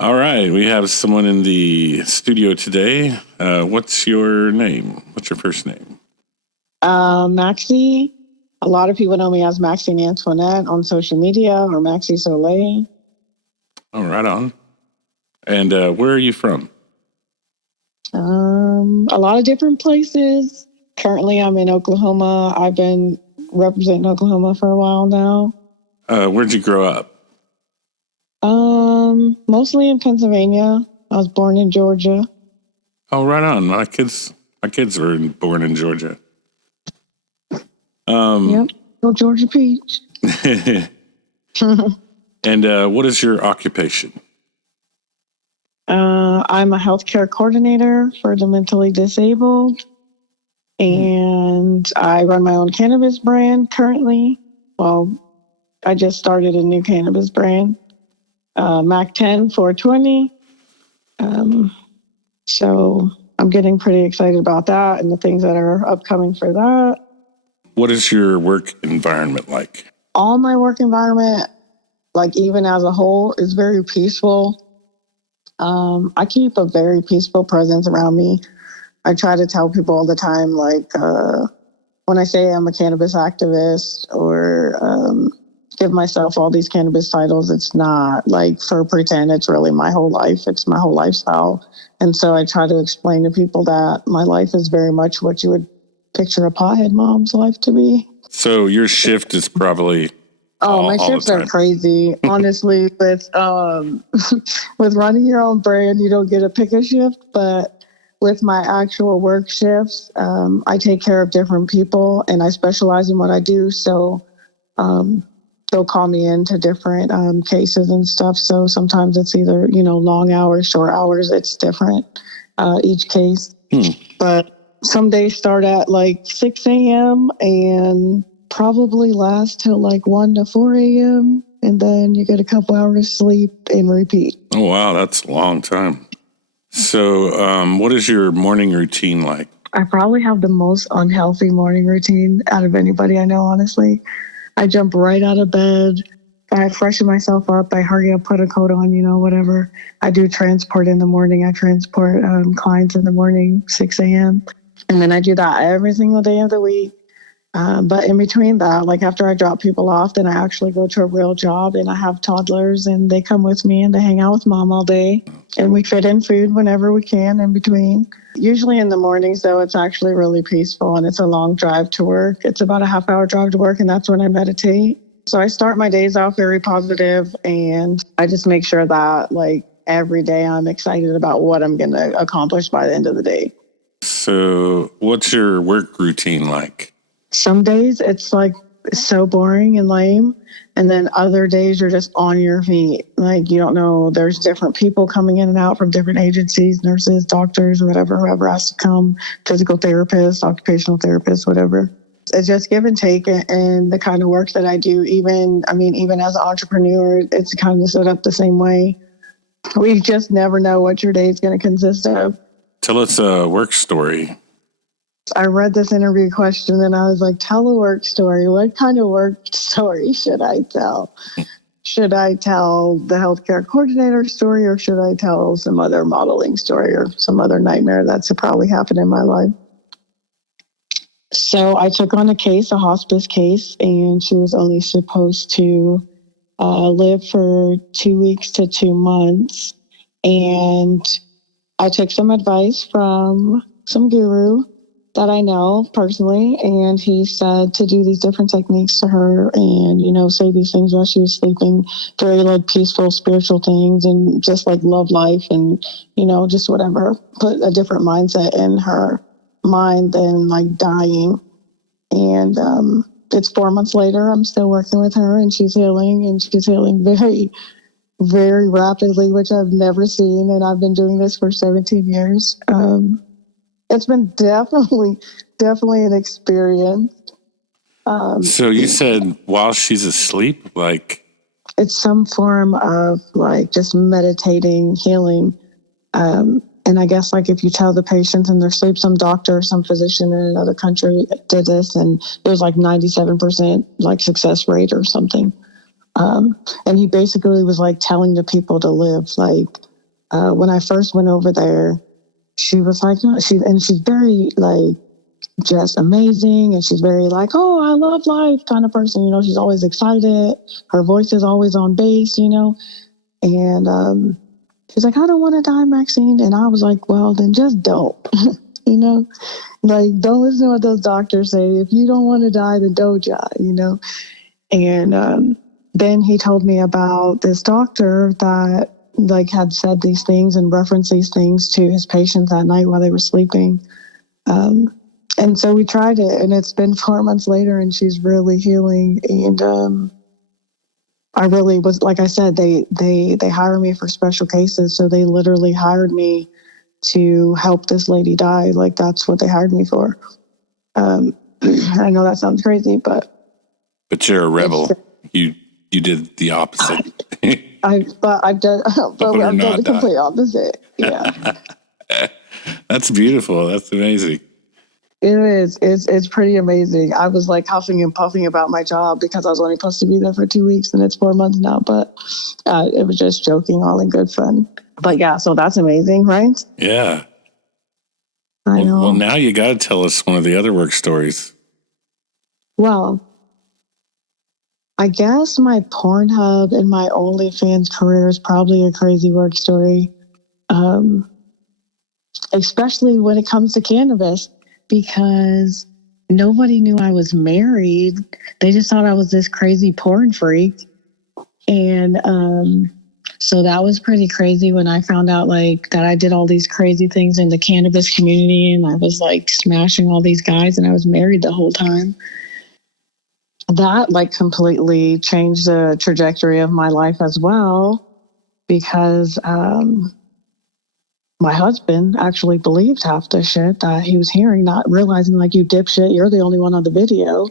All right, we have someone in the studio today. What's your name? What's your first name? Maxie. A lot of people know me as Maxine Antionette on social media or Maxie Soleil. Oh, right on. And where are you from? A lot of different places. Currently, I'm in Oklahoma. I've been representing Oklahoma for a while now. Where'd you grow up? Mostly in Pennsylvania. I was born in Georgia. Oh, right on. My kids were born in Georgia. Yep. Go Georgia Peach. And what is your occupation? I'm a healthcare coordinator for the mentally disabled, and I run my own cannabis brand currently. Well, I just started a new cannabis brand, Mac 10 420. So I'm getting pretty excited about that and the things that are upcoming for that. What is your work environment like? All my work environment, like even as a whole, is very peaceful. I keep a very peaceful presence around me. I try to tell people all the time, like when I say I'm a cannabis activist or give myself all these cannabis titles, it's not like for pretend. It's really my whole life. It's my whole lifestyle. And so I try to explain to people that my life is very much what you would picture a pothead mom's life to be. So your shift is probably my shifts are crazy. Honestly, with with running your own brand, you don't get to pick a shift, but with my actual work shifts, I take care of different people and I specialize in what I do. So they'll call me into different cases and stuff. So sometimes it's either, long hours, short hours. It's different each case. But some days start at like 6 a.m. and probably last till like 1 to 4 a.m. And then you get a couple hours sleep and repeat. Oh, wow. That's a long time. So what is your morning routine like? I probably have the most unhealthy morning routine out of anybody I know, honestly. I jump right out of bed. I freshen myself up. I hurry up, put a coat on, whatever. I do transport in the morning. I transport clients in the morning, 6 a.m. And then I do that every single day of the week. But in between that, like after I drop people off, then I actually go to a real job and I have toddlers and they come with me and they hang out with mom all day. And we fit in food whenever we can in between. Usually in the mornings, though, it's actually really peaceful and it's a long drive to work. It's about a half-hour drive to work and that's when I meditate. So I start my days off very positive and I just make sure that like every day I'm excited about what I'm going to accomplish by the end of the day. So what's your work routine like? Some days it's like so boring and lame. And then other days you're just on your feet. Like, you don't know, there's different people coming in and out from different agencies, nurses, doctors, whatever, whoever has to come, physical therapists, occupational therapists, whatever. It's just give and take. And the kind of work that I do, even as an entrepreneur, it's kind of set up the same way. We just never know what your day is going to consist of. Tell us a work story. I read this interview question and I was like, tell a work story. What kind of work story should I tell? Should I tell the healthcare coordinator story or should I tell some other modeling story or some other nightmare that's probably happened in my life? So I took on a hospice case, and she was only supposed to live for 2 weeks to 2 months. And I took some advice from some guru that I know personally, and he said to do these different techniques to her and, say these things while she was sleeping, very like peaceful spiritual things and just like love life and, just whatever, put a different mindset in her mind than like dying. And it's 4 months later, I'm still working with her and she's healing very, very rapidly, which I've never seen. And I've been doing this for 17 years. It's been definitely an experience. So you said while she's asleep, like? It's some form of like just meditating, healing. And I guess like if you tell the patients in their sleep, some doctor, some physician in another country did this and it was like 97% like success rate or something. And he basically was like telling the people to live like when I first went over there, she was like, no, she's very like just amazing, and she's very like, oh, I love life kind of person. You know, she's always excited. Her voice is always on bass. You know, and she's like, I don't want to die, Maxine, and I was like, well, then just don't. You know, like don't listen to what those doctors say. If you don't want to die, then don't die. You know, and then he told me about this doctor that like had said these things and referenced these things to his patients that night while they were sleeping. And so we tried it, and it's been 4 months later, and she's really healing. And I really was, like I said, they hire me for special cases, so they literally hired me to help this lady die. Like that's what they hired me for. I know that sounds crazy, but you're a rebel. You did the opposite. I've done the complete opposite. Yeah. That's beautiful. That's amazing. It is. It's pretty amazing. I was like huffing and puffing about my job because I was only supposed to be there for 2 weeks, and it's 4 months now. But it was just joking, all in good fun. But yeah, so that's amazing, right? Yeah. I know. Well, now you got to tell us one of the other work stories. Well, I guess my Pornhub and my OnlyFans career is probably a crazy work story, especially when it comes to cannabis, because nobody knew I was married. They just thought I was this crazy porn freak. And so that was pretty crazy when I found out like that I did all these crazy things in the cannabis community, and I was like smashing all these guys, and I was married the whole time. That like completely changed the trajectory of my life as well, because my husband actually believed half the shit that he was hearing, not realizing like, you dipshit, you're the only one on the video.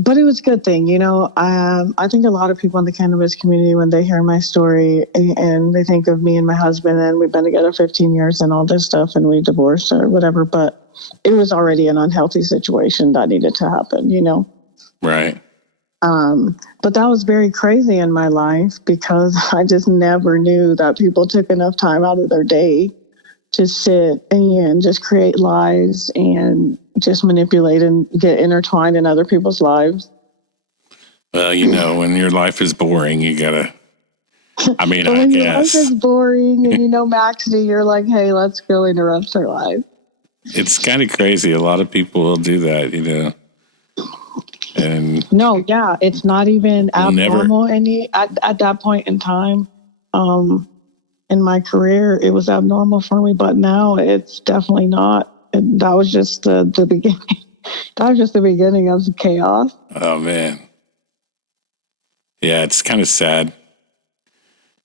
But it was a good thing, you know. I think a lot of people in the cannabis community, when they hear my story and they think of me and my husband, and we've been together 15 years and all this stuff, and we divorced or whatever, but it was already an unhealthy situation that needed to happen, you know. Right. But that was very crazy in my life, because I just never knew that people took enough time out of their day to sit and just create lies and just manipulate and get intertwined in other people's lives. Well, you know, when your life is boring, you gotta, I mean, I when guess. Your life is boring and you know Maxie, you're like, hey, let's go interrupt her life. It's kind of crazy. A lot of people will do that, you know. And no, yeah, it's not even abnormal at that point in time. In my career, it was abnormal for me, but now it's definitely not. And that was just the beginning. That was just the beginning of the chaos. Oh man, yeah, it's kind of sad.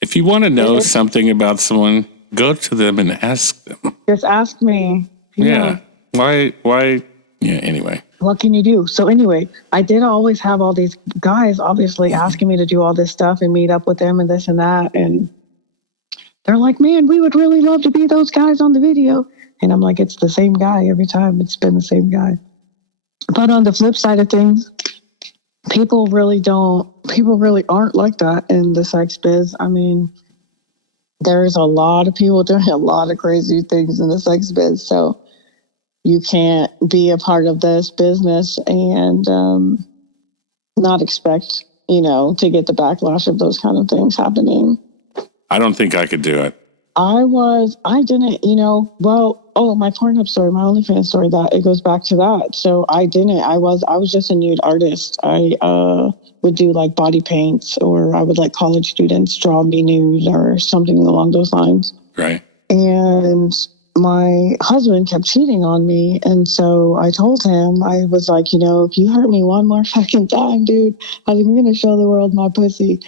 If you want to know something about someone, go to them and ask them. Just ask me. Yeah. Why? Yeah. Anyway. What can you do? So anyway, I did always have all these guys obviously asking me to do all this stuff and meet up with them and this and that. And they're like, man, we would really love to be those guys on the video. And I'm like, it's the same guy every time. It's been the same guy. But on the flip side of things, people really aren't like that in the sex biz. I mean, there's a lot of people doing a lot of crazy things in the sex biz. So you can't be a part of this business and not expect, you know, to get the backlash of those kind of things happening. I don't think I could do it. I didn't, you know, my Pornhub story, my OnlyFans story, that it goes back to that. So I didn't, I was just a nude artist. I would do like body paints, or I would let college students draw me nude or something along those lines. Right. And my husband kept cheating on me. And so I told him, I was like, you know, if you hurt me one more fucking time, dude, I'm going to show the world my pussy.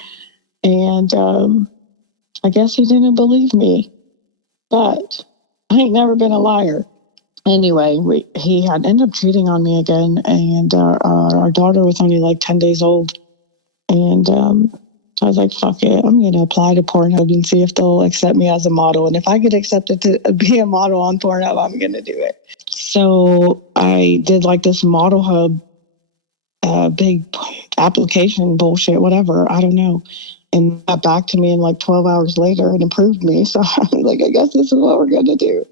And I guess he didn't believe me, but I ain't never been a liar. Anyway, he had ended up cheating on me again, and our daughter was only like 10 days old. And I was like, fuck it, I'm going to apply to Pornhub and see if they'll accept me as a model. And if I get accepted to be a model on Pornhub, I'm going to do it. So I did like this Model Hub big application bullshit, whatever, I don't know. and got back to me in like 12 hours later and approved me. So I was like, I guess this is what we're going to do.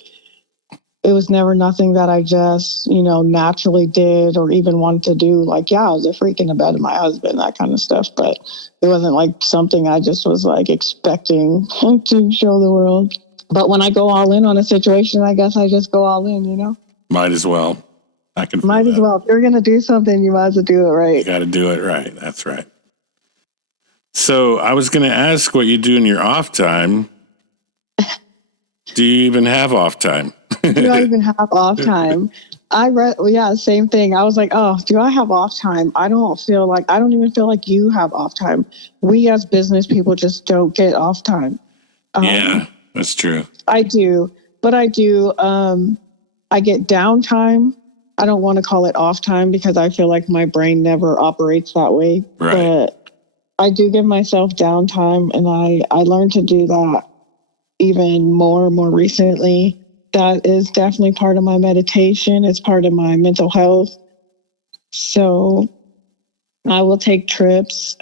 It was never nothing that I just, naturally did or even wanted to do. Like, yeah, I was a freak in the bed of my husband, that kind of stuff. But it wasn't like something I just was like expecting to show the world. But when I go all in on a situation, I guess I just go all in, Might as well. I can. Might as well. If you're going to do something, you might as well do it right. You got to do it right. That's right. So I was going to ask what you do in your off time. Do you even have off time? Do I even have off time? Same thing. I was like, oh, do I have off time? I don't even feel like you have off time. We as business people just don't get off time. Yeah, that's true. I do. I get downtime. I don't want to call it off time because I feel like my brain never operates that way. Right. But I do give myself downtime, and I learned to do that even more recently. That is definitely part of my meditation. It's part of my mental health. So I will take trips.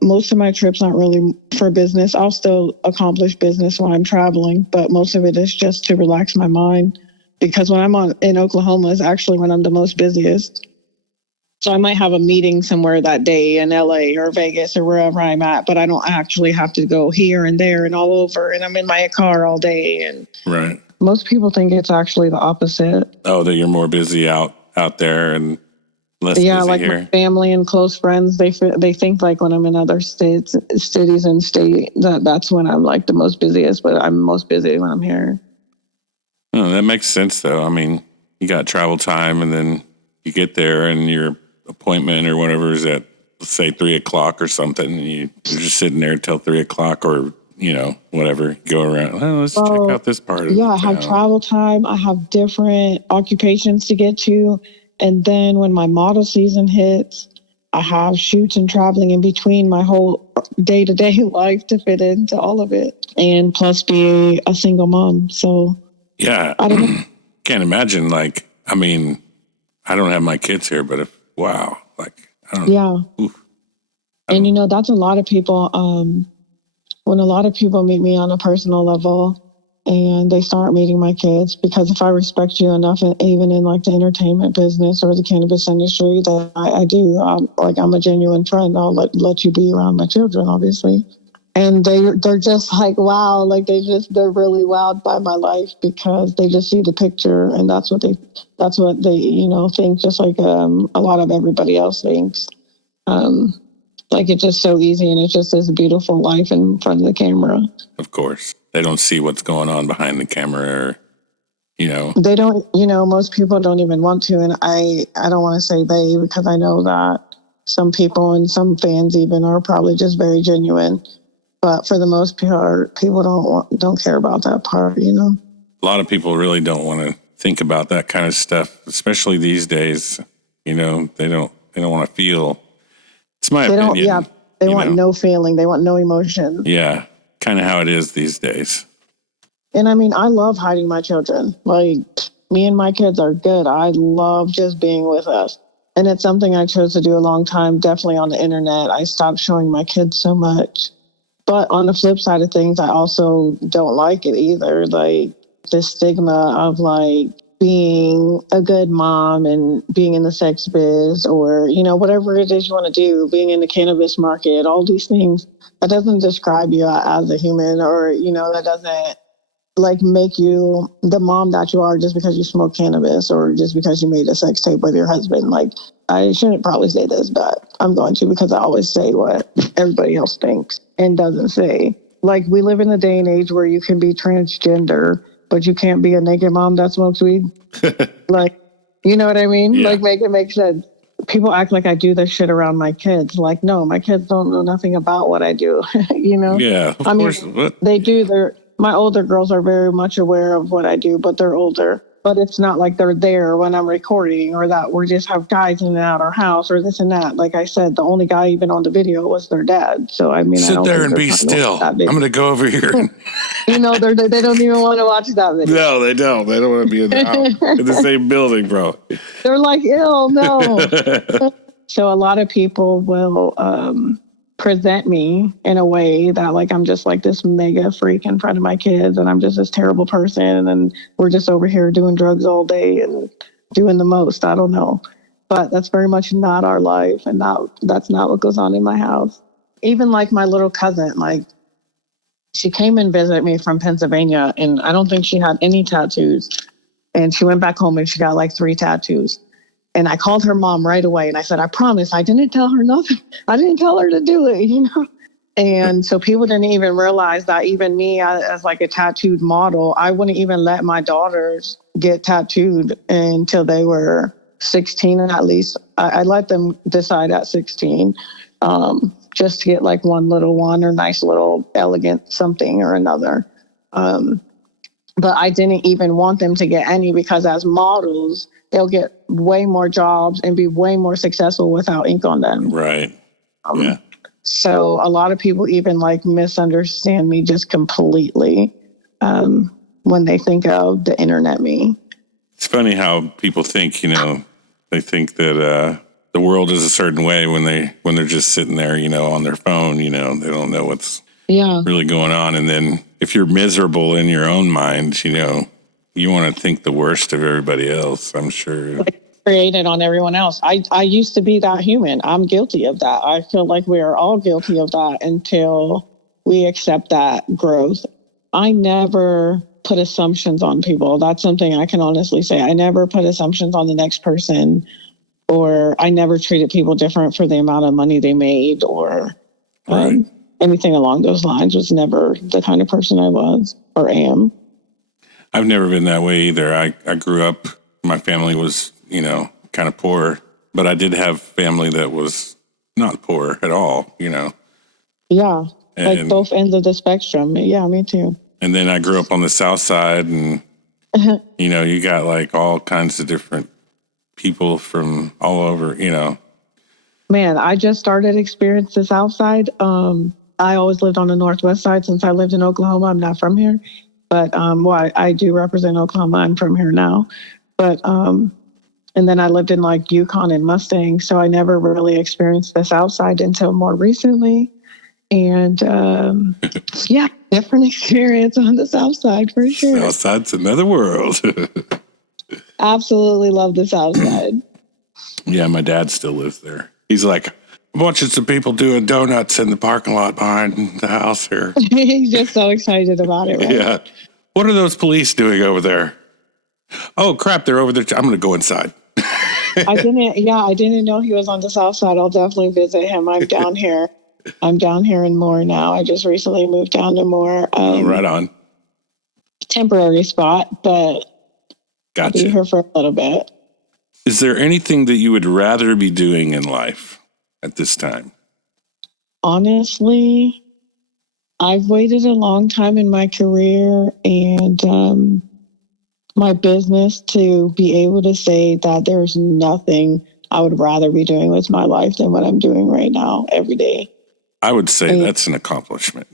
Most of my trips aren't really for business. I'll still accomplish business while I'm traveling, but most of it is just to relax my mind. Because when I'm in Oklahoma is actually when I'm the most busiest. So I might have a meeting somewhere that day in LA or Vegas or wherever I'm at, but I don't actually have to go here and there and all over. And I'm in my car all day. And right. Most people think it's actually the opposite. Oh, that you're more busy out there and less busy like here. My family and close friends, they think like when I'm in other cities and state that's when I'm like the most busiest, but I'm most busy when I'm here. Oh, that makes sense though. I mean, you got travel time and then you get there and your appointment or whatever is at, let's say 3:00 or something. And you're just sitting there till 3:00 or, whatever, go around. Oh, let's check out this part of the town. I have travel time. I have different occupations to get to. And then when my model season hits, I have shoots and traveling in between my whole day-to-day life to fit into all of it. And plus be a single mom. So yeah, I don't know. Can't imagine. Like, I mean, I don't have my kids here, but I don't. Yeah. Oof. And that's a lot of people. When a lot of people meet me on a personal level and they start meeting my kids, because if I respect you enough, even in like the entertainment business or the cannabis industry, that I do, I'm a genuine friend. I'll let you be around my children, obviously. And they're just like, wow, like they're really wowed by my life because they just see the picture and that's what they think, just like a lot of everybody else thinks. Like it's just so easy and it's just this beautiful life in front of the camera. Of course. They don't see what's going on behind the camera or, They don't, most people don't even want to. And I don't want to say they, because I know that some people and some fans even are probably just very genuine. But for the most part, people don't care about that part, A lot of people really don't want to think about that kind of stuff, especially these days. They don't want to feel. It's my opinion. They want no feeling. They want no emotion. Yeah, kind of how it is these days. And I mean, I love hiding my children. Like, me and my kids are good. I love just being with us. And it's something I chose to do a long time, definitely on the internet. I stopped showing my kids so much. But on the flip side of things, I also don't like it either. Like, the stigma of like being a good mom and being in the sex biz or, whatever it is you want to do, being in the cannabis market, all these things, that doesn't describe you as a human or, that doesn't like make you the mom that you are just because you smoke cannabis or just because you made a sex tape with your husband. Like, I shouldn't probably say this, but I'm going to because I always say what everybody else thinks and doesn't say. Like, we live in a day and age where you can be transgender, but you can't be a naked mom that smokes weed. Like, you know what I mean? Yeah. Like, make it make sense. People act like I do this shit around my kids. Like, no, my kids don't know nothing about what I do, Yeah, of course. They do. My older girls are very much aware of what I do, but they're older. But it's not like they're there when I'm recording or that we just have guys in and out our house or this and that. Like I said, the only guy even on the video was their dad. So, I mean, sit there and be still. I'm going to go over here. They don't even want to watch that video. No, they don't. They don't want to be in the same building, bro. They're like, ew, no. So a lot of people will present me in a way that like I'm just like this mega freak in front of my kids and I'm just this terrible person and we're just over here doing drugs all day and doing the most. I don't know. But that's very much not our life and that's not what goes on in my house. Even like my little cousin, like she came and visited me from Pennsylvania and I don't think she had any tattoos. And she went back home and she got like 3 tattoos. And I called her mom right away and I said, I promise I didn't tell her nothing. I didn't tell her to do it, you know? And so people didn't even realize that even me as like a tattooed model, I wouldn't even let my daughters get tattooed until they were 16 at least. I let them decide at 16 just to get like one little one or nice little elegant something or another. But I didn't even want them to get any because as models, they'll get way more jobs and be way more successful without ink on them. Right. Yeah. So a lot of people even like misunderstand me just completely when they think of the internet me. It's funny how people think, you know, they think that the world is a certain way when they're just sitting there, you know, on their phone, you know, they don't know what's really going on. And then if you're miserable in your own mind, you know, you want to think the worst of everybody else, I'm sure. Created on everyone else. I used to be that human. I'm guilty of that. I feel like we are all guilty of that until we accept that growth. I never put assumptions on people. That's something I can honestly say. I never put assumptions on the next person, or I never treated people different for the amount of money they made or anything along those lines. Was never the kind of person I was or am. I've never been that way either. I grew up, my family was, you know, kind of poor, but I did have family that was not poor at all, you know. Yeah, and, like both ends of the spectrum. Yeah, me too. And then I grew up on the South Side and, you know, you got like all kinds of different people from all over, you know. Man, I just started experiencing the South Side. I always lived on the Northwest side since I lived in Oklahoma. I'm not from here. But I do represent Oklahoma. I'm from here now. But and then I lived in like Yukon and Mustang. So I never really experienced the South Side until more recently. And yeah, different experience on the South Side for sure. South Side's another world. Absolutely love the South Side. Yeah, my dad still lives there. He's like, I'm watching some people doing donuts in the parking lot behind the house here. He's just so excited about it, right? Yeah. What are those police doing over there? Oh, crap, they're over there. I'm going to go inside. I didn't know he was on the South Side. I'll definitely visit him. I'm down here. I'm down here in Moore now. I just recently moved down to Moore. Right on. Temporary spot, but Gotcha. I'll be here for a little bit. Is there anything that you would rather be doing in life at this time? Honestly, I've waited a long time in my career and my business to be able to say that there's nothing I would rather be doing with my life than what I'm doing right now every day. I would say that's an accomplishment.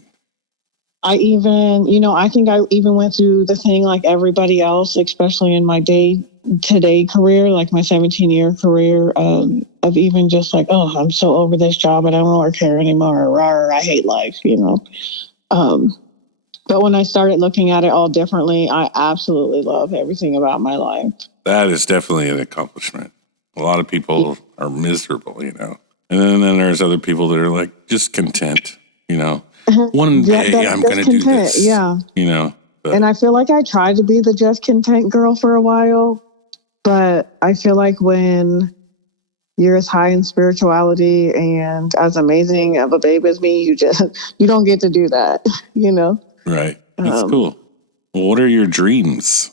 I think I even went through the thing like everybody else, especially in my day-to-day career, like my 17-year career, of even just like, oh, I'm so over this job. I don't work here anymore. Or I hate life, you know. But when I started looking at it all differently, I absolutely love everything about my life. That is definitely an accomplishment. A lot of people are miserable, you know. And then there's other people that are like just content, you know. One day I'm going to do this. Yeah. You know. But. And I feel like I tried to be the just content girl for a while. But I feel like when you're as high in spirituality and as amazing of a babe as me, you don't get to do that, you know? Right. That's cool. Well, what are your dreams?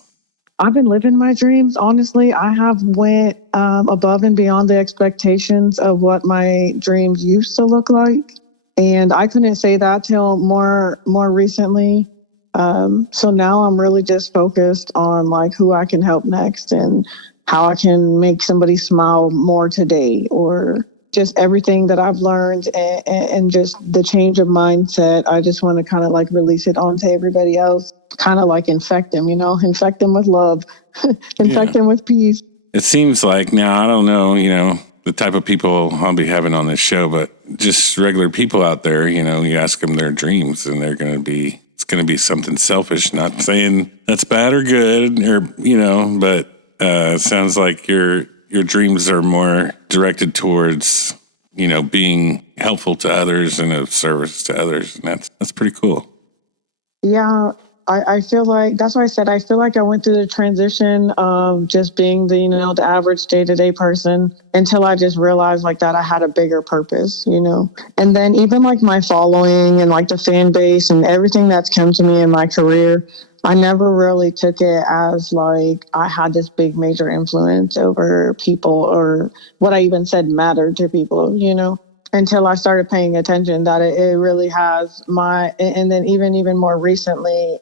I've been living my dreams. Honestly, I have went above and beyond the expectations of what my dreams used to look like. And I couldn't say that till more recently. So now I'm really just focused on like who I can help next and how I can make somebody smile more today, or just everything that I've learned and just the change of mindset. I just want to kind of like release it onto everybody else, kind of like infect them with love, infect them with peace. It seems like now, I don't know, you know, the type of people I'll be having on this show, but just regular people out there, you know, you ask them their dreams and it's going to be something selfish. Not saying that's bad or good or, you know, but it sounds like your dreams are more directed towards, you know, being helpful to others and of service to others. And that's pretty cool. Yeah. I feel like, that's why I said, I feel like I went through the transition of just being the, you know, the average day-to-day person until I just realized like that I had a bigger purpose, you know. And then even like my following and like the fan base and everything that's come to me in my career, I never really took it as like I had this big major influence over people or what I even said mattered to people, you know, until I started paying attention that it really has and then even more recently,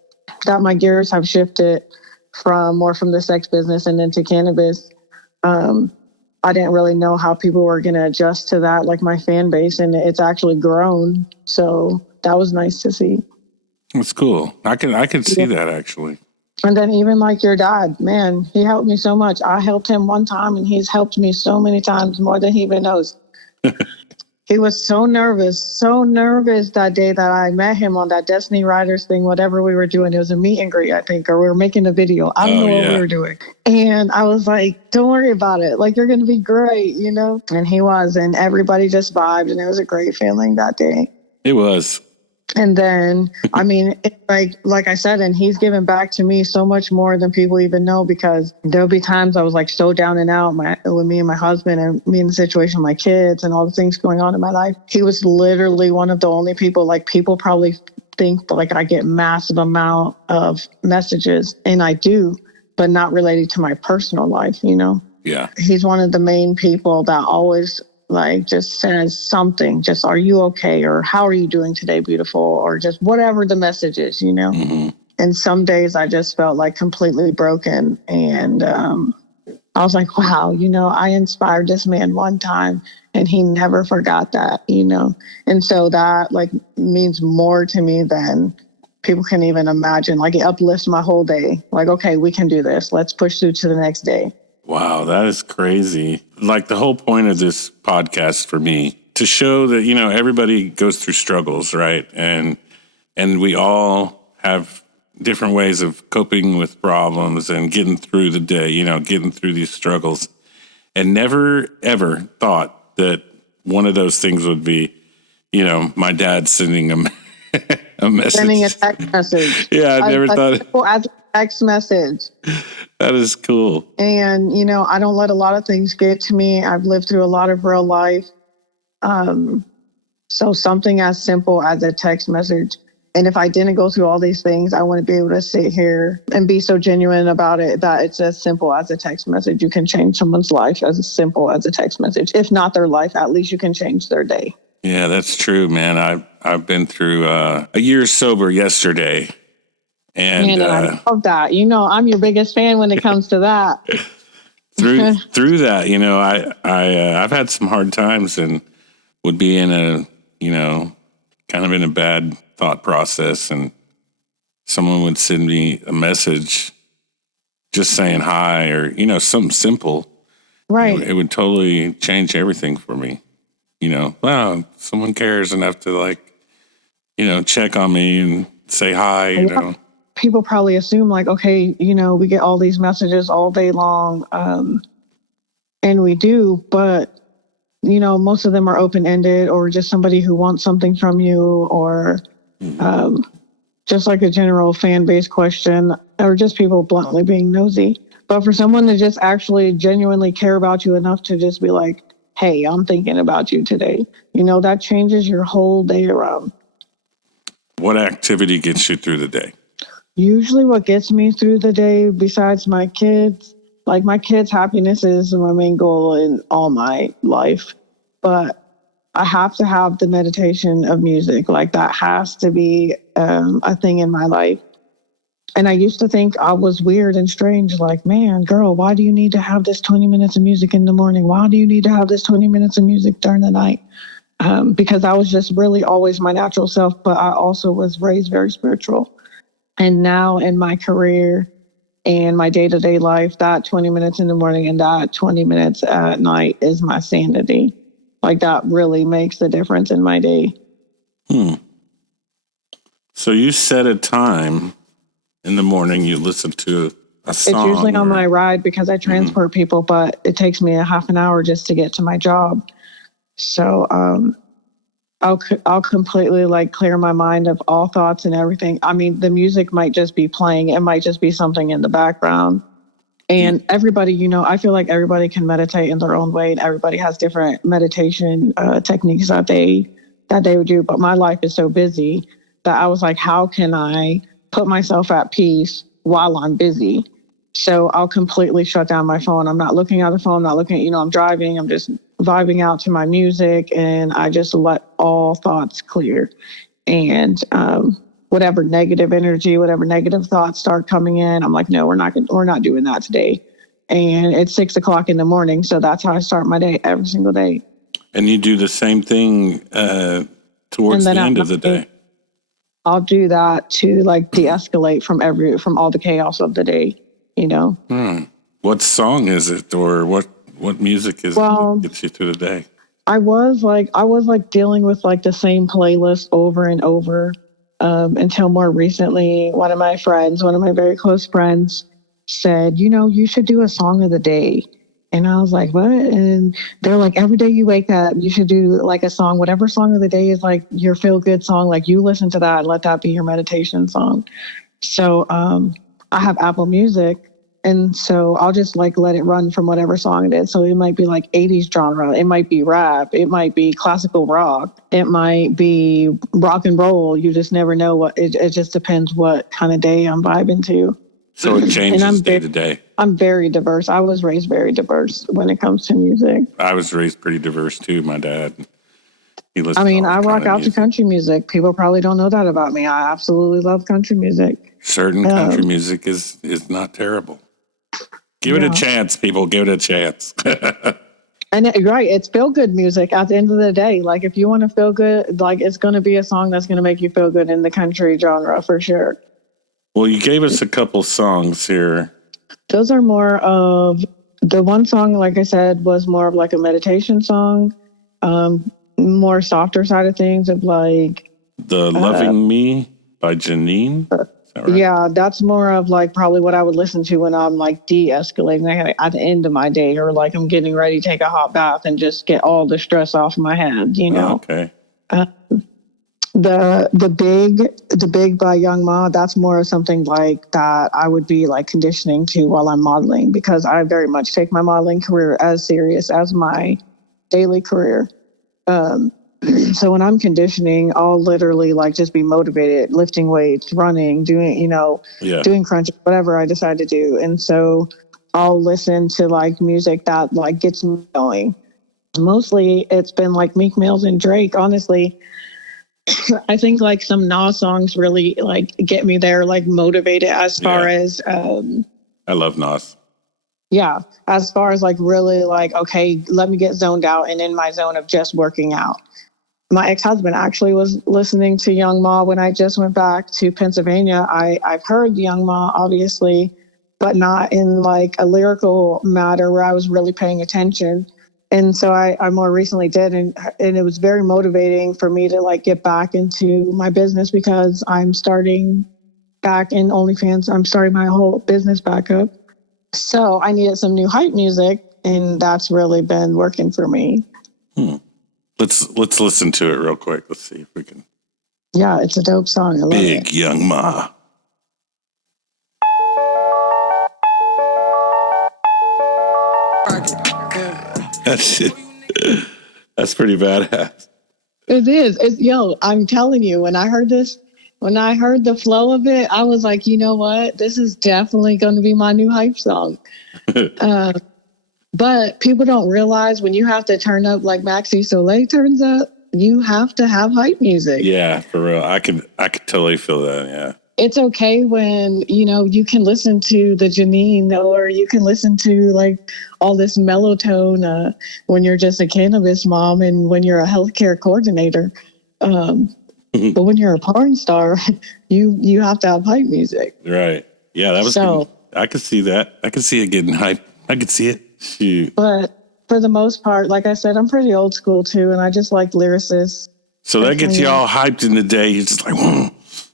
that my gears have shifted from the sex business and into cannabis. I didn't really know how people were going to adjust to that, like my fan base, and it's actually grown. So that was nice to see. That's cool. I could see that actually. And then even like your dad, man, he helped me so much. I helped him one time and he's helped me so many times, more than he even knows. He was so nervous that day that I met him on that Destiny Riders thing, whatever we were doing. It was a meet and greet, I think, or we were making a video. I don't know what we were doing. And I was like, don't worry about it. Like, you're going to be great, you know? And he was, and everybody just vibed, and it was a great feeling that day. It was. And then, I mean, like I said, and he's given back to me so much more than people even know, because there'll be times I was like so down and out with me and my husband and me in the situation with my kids and all the things going on in my life. He was literally one of the only people, like people probably think like I get massive amount of messages, and I do, but not related to my personal life, you know? Yeah. He's one of the main people that always like just says something, just, are you okay? Or how are you doing today, beautiful? Or just whatever the message is, you know? Mm-hmm. And some days I just felt like completely broken. And I was like, wow, you know, I inspired this man one time and he never forgot that, you know? And so that like means more to me than people can even imagine. Like it uplifts my whole day. Like, okay, we can do this. Let's push through to the next day. Wow, that is crazy. Like the whole point of this podcast for me, to show that, you know, everybody goes through struggles, right? And we all have different ways of coping with problems and getting through the day, you know, getting through these struggles. And never, ever thought that one of those things would be, you know, my dad sending a message. Sending a text message. Yeah, I never thought it. As a text message. That is cool. And, you know, I don't let a lot of things get to me. I've lived through a lot of real life. So something as simple as a text message. And if I didn't go through all these things, I wouldn't be able to sit here and be so genuine about it that it's as simple as a text message. You can change someone's life as simple as a text message. If not their life, at least you can change their day. Yeah, that's true, man. I've been through a year sober yesterday. And I love that. You know, I'm your biggest fan when it comes to that. through that, you know, I've had some hard times and would be in a, you know, kind of in a bad thought process, and someone would send me a message just saying hi, or, you know, something simple. Right. It would totally change everything for me. You know, wow, someone cares enough to, like, you know, check on me and say hi, you know. People probably assume like, okay, you know, we get all these messages all day long. And we do, but, you know, most of them are open-ended or just somebody who wants something from you, or just like a general fan base question, or just people bluntly being nosy. But for someone to just actually genuinely care about you enough to just be like, hey, I'm thinking about you today, you know, that changes your whole day around. What activity gets you through the day? Usually what gets me through the day, besides my kids, like my kids' happiness is my main goal in all my life. But I have to have the meditation of music. Like that has to be a thing in my life. And I used to think I was weird and strange. Like, man, girl, why do you need to have this 20 minutes of music in the morning? Why do you need to have this 20 minutes of music during the night? Because I was just really always my natural self. But I also was raised very spiritual. And now in my career and my day-to-day life, that 20 minutes in the morning and that 20 minutes at night is my sanity. Like that really makes the difference in my day. So you set a time in the morning, you listen to a song. It's usually on my ride because I transport people, but it takes me a half an hour just to get to my job. So I'll completely like clear my mind of all thoughts and everything. I mean, the music might just be playing. It might just be something in the background. And everybody, you know, I feel like everybody can meditate in their own way, and everybody has different meditation techniques that they would do. But my life is so busy that I was like, how can I put myself at peace while I'm busy? So I'll completely shut down my phone. I'm not looking at the phone, I'm not looking at, you know, I'm driving, I'm just vibing out to my music, and I just let all thoughts clear. And whatever negative energy, whatever negative thoughts start coming in, I'm like, no, we're not doing that today. And it's 6 o'clock in the morning, so that's how I start my day every single day. And you do the same thing towards the end of the day. I'll do that to like de-escalate from all the chaos of the day, you know. What song is it, or what music is it that gets you through the day? I was like dealing with like the same playlist over and over until more recently, one of my very close friends said, you know, you should do a song of the day. And I was like, what? And they're like, every day you wake up, you should do like a song, whatever song of the day is like your feel good song. Like you listen to that and let that be your meditation song. So I have Apple Music. And so I'll just like let it run from whatever song it is. So it might be like 80s genre. It might be rap. It might be classical rock. It might be rock and roll. You just never know what, it just depends what kind of day I'm vibing to. So it changes day to day. I'm very diverse. I was raised very diverse when it comes to music. I was raised pretty diverse too. My dad, he listens. I mean, I rock out to country music. People probably don't know that about me. I absolutely love country music. Certain country music is not terrible. Give it a chance, people. Give it a chance. And right, it's feel good music at the end of the day. Like if you want to feel good, like it's going to be a song that's going to make you feel good in the country genre for sure. Well, you gave us a couple songs here. Those are more of the one song, like I said, was more of like a meditation song, more softer side of things of like The Loving Me by Janine. Right? Yeah, that's more of like probably what I would listen to when I'm like de-escalating at the end of my day, or like I'm getting ready to take a hot bath and just get all the stress off my head, you know. Okay. The big by Young Ma, that's more of something like that I would be like conditioning to while I'm modeling, because I very much take my modeling career as serious as my daily career. So when I'm conditioning, I'll literally like just be motivated, lifting weights, running, doing crunches, whatever I decide to do. And so I'll listen to like music that like gets me going. Mostly it's been like Meek Mills and Drake, honestly. I think like some Nas songs really like get me there, like motivated as far as I love Nas. Yeah, as far as like really like, okay, let me get zoned out and in my zone of just working out. My ex-husband actually was listening to Young Ma when I just went back to Pennsylvania. I've heard Young Ma, obviously, but not in like a lyrical matter where I was really paying attention. And so I more recently did, and it was very motivating for me to like get back into my business, because I'm starting back in OnlyFans. I'm starting my whole business back up. So I needed some new hype music, and that's really been working for me. Let's listen to it real quick. Let's see if we can. Yeah, it's a dope song. I love Big it. Young Ma. That's pretty badass. It is. I'm telling you, when I heard the flow of it, I was like, you know what? This is definitely going to be my new hype song. But people don't realize when you have to turn up like Maxie Soleil turns up, you have to have hype music. Yeah, for real. I could totally feel that. Yeah. It's okay when, you can listen to the Janine, or you can listen to like all this mellow tone when you're just a cannabis mom and when you're a healthcare coordinator. But when you're a porn star, you have to have hype music. Right. Yeah, that was so. I could see that. I could see it getting hyped. I could see it. Shoot. But for the most part, like I said, I'm pretty old school too, and I just like lyricists. So that gets you all hyped in the day. You're just like,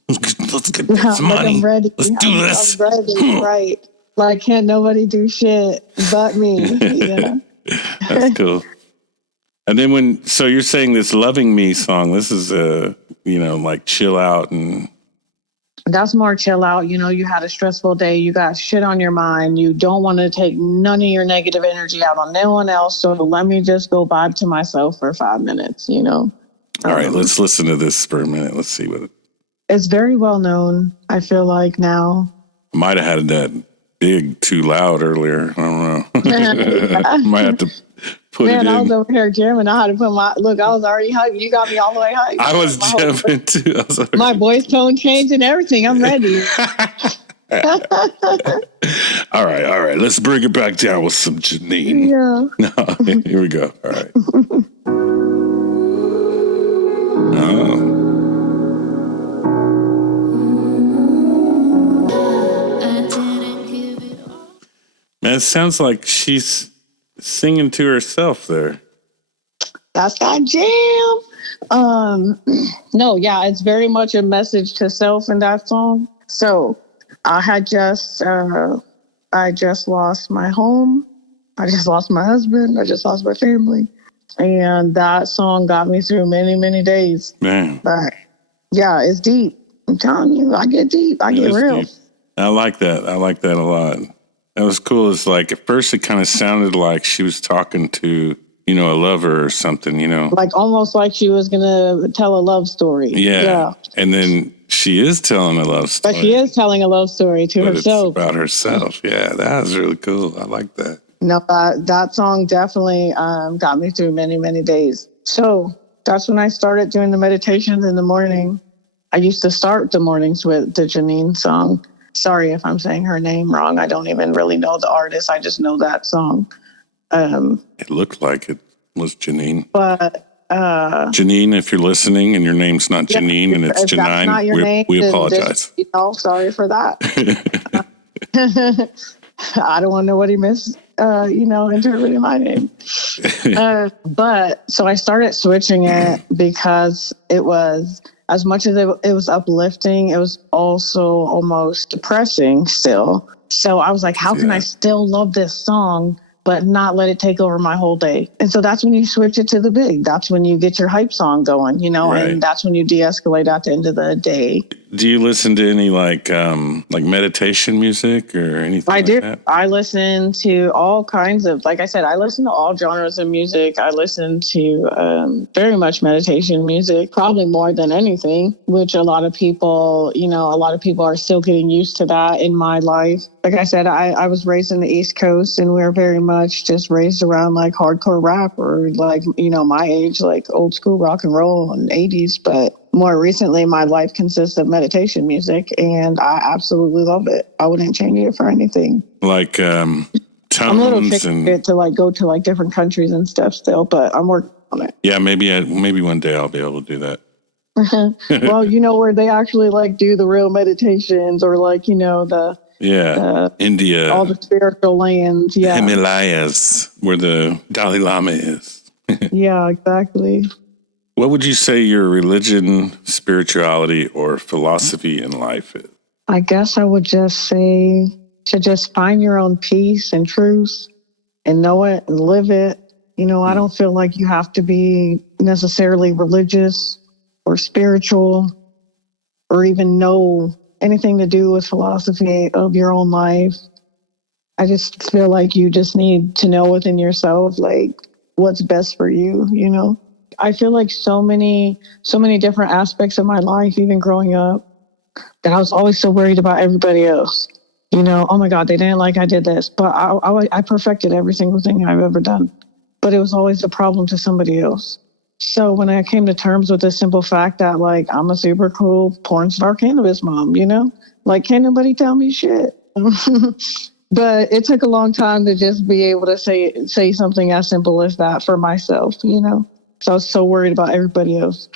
let's get this money. I'm ready. Let's do this. I'm ready, right? Like, can't nobody do shit but me. Yeah. That's cool. And then so you're saying this Loving Me song, this is, like chill out and. That's more chill out. You had a stressful day. You got shit on your mind. You don't want to take none of your negative energy out on no one else. So let me just go vibe to myself for 5 minutes, All right, let's listen to this for a minute. Let's see what it's very well known, I feel like now. Might have had that big too loud earlier. I don't know. Might have to put it in. I was over here jamming. I had to put I was already hyped. You got me all the way hyped. I was jamming too. My voice tone changed and everything. I'm ready. All right. Let's bring it back down with some Janine. Yeah. No, here we go. All right. Oh. Man, it sounds like she's singing to herself there. That's that jam. No, yeah, it's very much a message to self in that song. So I just lost my home. I just lost my husband. I just lost my family. And that song got me through many, many days. Man. But yeah, it's deep. I'm telling you, I get deep. I get real. Deep. I like that. I like that a lot. That was cool. It's like at first it kind of sounded like she was talking to, a lover or something, Like almost like she was going to tell a love story. Yeah. And then she is telling a love story. But she is telling a love story to herself. It's about herself. Yeah, that was really cool. I like that. No, that song definitely got me through many, many days. So that's when I started doing the meditations in the morning. I used to start the mornings with the Janine song. Sorry if I'm saying her name wrong. I don't even really know the artist. I just know that song. It looked like it was Janine. But Janine, if you're listening and your name's not Janine and it's Janine, we apologize. Sorry for that. I don't want nobody interpreting my name. But so I started switching it because it was, as much as it was uplifting, it was also almost depressing still. So I was like, how can I still love this song, but not let it take over my whole day? And so that's when you switch it to the big. That's when you get your hype song going, right. And that's when you de-escalate at the end of the day. Do you listen to any like meditation music or anything I do. That? I listen to all kinds of, like I said, I listen to all genres of music. I listen to very much meditation music, probably more than anything, which a lot of people are still getting used to that in my life. Like I said, I was raised in the East Coast and we're very much just raised around like hardcore rap or like, my age, like old school rock and roll and 80s. But more recently, my life consists of meditation music, and I absolutely love it. I wouldn't change it for anything. Like tones I'm a little ticked to like go to like different countries and stuff still, but I'm working on it. Yeah, maybe one day I'll be able to do that. Well, where they actually like do the real meditations or like the India, all the spiritual lands, the Himalayas, where the Dalai Lama is. Yeah, exactly. What would you say your religion, spirituality, or philosophy in life is? I guess I would just say to just find your own peace and truth and know it and live it. I don't feel like you have to be necessarily religious or spiritual or even know anything to do with philosophy of your own life. I just feel like you just need to know within yourself, like, what's best for you, I feel like so many different aspects of my life, even growing up, that I was always so worried about everybody else. Oh my God, they didn't like I did this, but I perfected every single thing I've ever done. But it was always a problem to somebody else. So when I came to terms with the simple fact that like I'm a super cool porn star cannabis mom, like can't nobody tell me shit. But it took a long time to just be able to say something as simple as that for myself, So I was so worried about everybody else.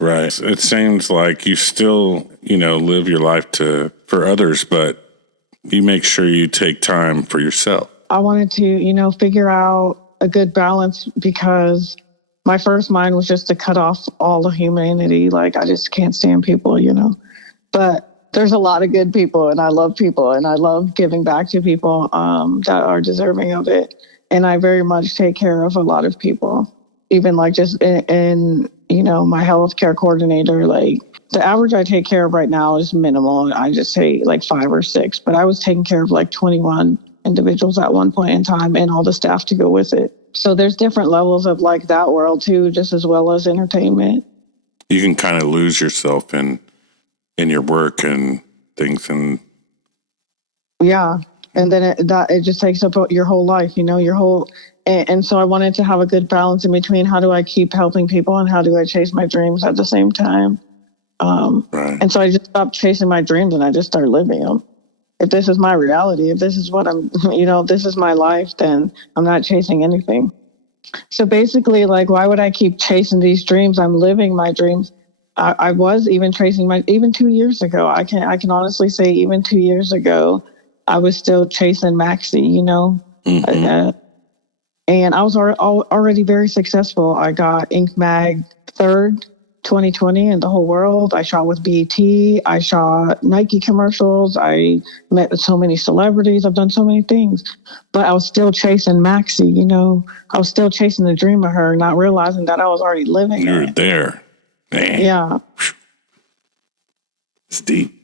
Right. It seems like you still, live your life for others, but you make sure you take time for yourself. I wanted to, figure out a good balance because my first mind was just to cut off all of humanity. Like, I just can't stand people. But there's a lot of good people, and I love people, and I love giving back to people that are deserving of it. And I very much take care of a lot of people, even like just in my healthcare coordinator. Like, the average I take care of right now is minimal. I just say like 5 or 6, but I was taking care of like 21 individuals at one point in time, and all the staff to go with it. So there's different levels of like that world too, just as well as entertainment. You can kind of lose yourself in your work and things, and yeah, and then it just takes up your whole life, your whole. And so I wanted to have a good balance in between. How do I keep helping people, and how do I chase my dreams at the same time? right. And so I just stopped chasing my dreams, and I just started living them. If this is my reality, if this is what I'm, if this is my life, then I'm not chasing anything. So basically, like, why would I keep chasing these dreams? I'm living my dreams. I was even chasing even 2 years ago. I can honestly say even 2 years ago, I was still chasing Maxie, Mm-hmm. And I was already very successful. I got Inc. Mag 3rd 2020 in the whole world. I shot with BET. I shot Nike commercials. I met with so many celebrities. I've done so many things, but I was still chasing Maxie. I was still chasing the dream of her, not realizing that I was already living You were it. there. Man. Yeah. It's deep.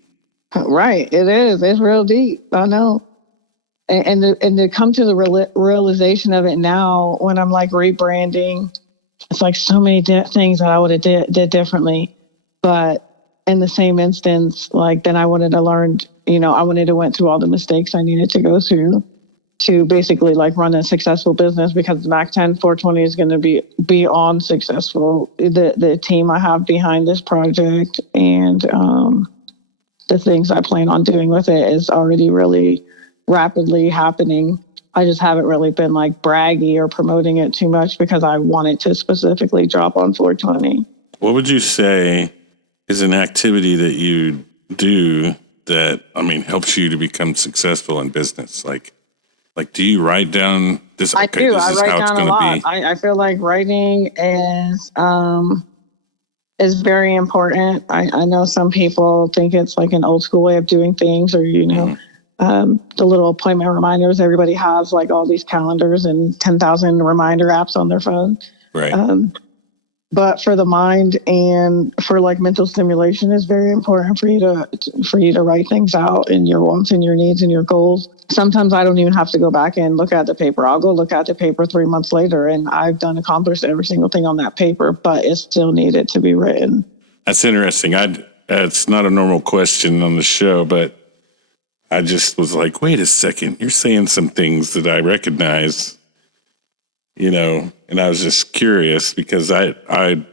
Right. It is. It's real deep. I know. And to come to the realization of it now, when I'm like rebranding, it's like so many things that I would have did differently. But in the same instance, like, then I wanted to learn, I wanted to went through all the mistakes I needed to go through to basically like run a successful business, because Mac 10 420 is going to be beyond successful. The team I have behind this project and the things I plan on doing with it is already really rapidly happening. I just haven't really been like braggy or promoting it too much because I wanted to specifically drop on 420. What would you say is an activity that you do that, helps you to become successful in business? Like, do you write down this? I do. This I is write how it's down a going to lot. be. I feel like writing is very important. I know some people think it's like an old school way of doing things, or, the little appointment reminders. Everybody has like all these calendars and 10,000 reminder apps on their phone. Right. But for the mind and for like mental stimulation, it's very important for you to write things out, and your wants and your needs and your goals. Sometimes I don't even have to go back and look at the paper. I'll go look at the paper 3 months later, and I've accomplished every single thing on that paper, but it still needed to be written. That's interesting. It's not a normal question on the show, but I just was like, wait a second, you're saying some things that I recognize, and I was just curious because I do